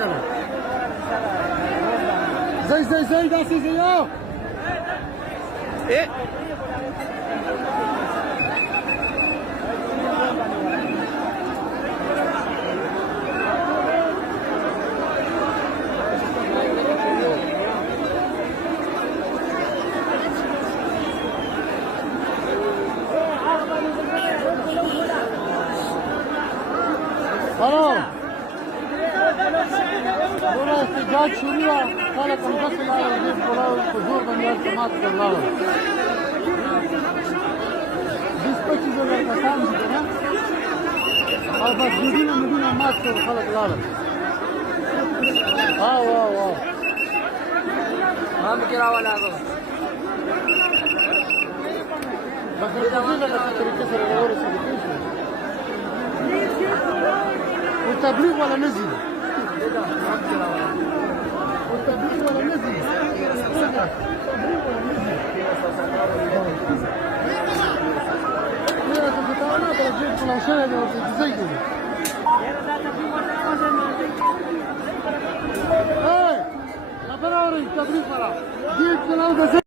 کنه زي داسې زي یو الو دوله احتجاج شروع وه خلک همداسې لاړل دې پلاو په زور باندې هلته ماته کړ لاړل 20-25 کسان دي که نه او بس ګډونه مات کړل خلک لاړل واو هم کې راولاغو بس په دې لږه طریقې سره راورسېدو پوه شوې و تبلیغ والا نه ځي والتبليغ ولا نزل لا تتعامل برجيت فلان شيء لو تزيد ايه لا بروري تبليغ ولا جيت فلان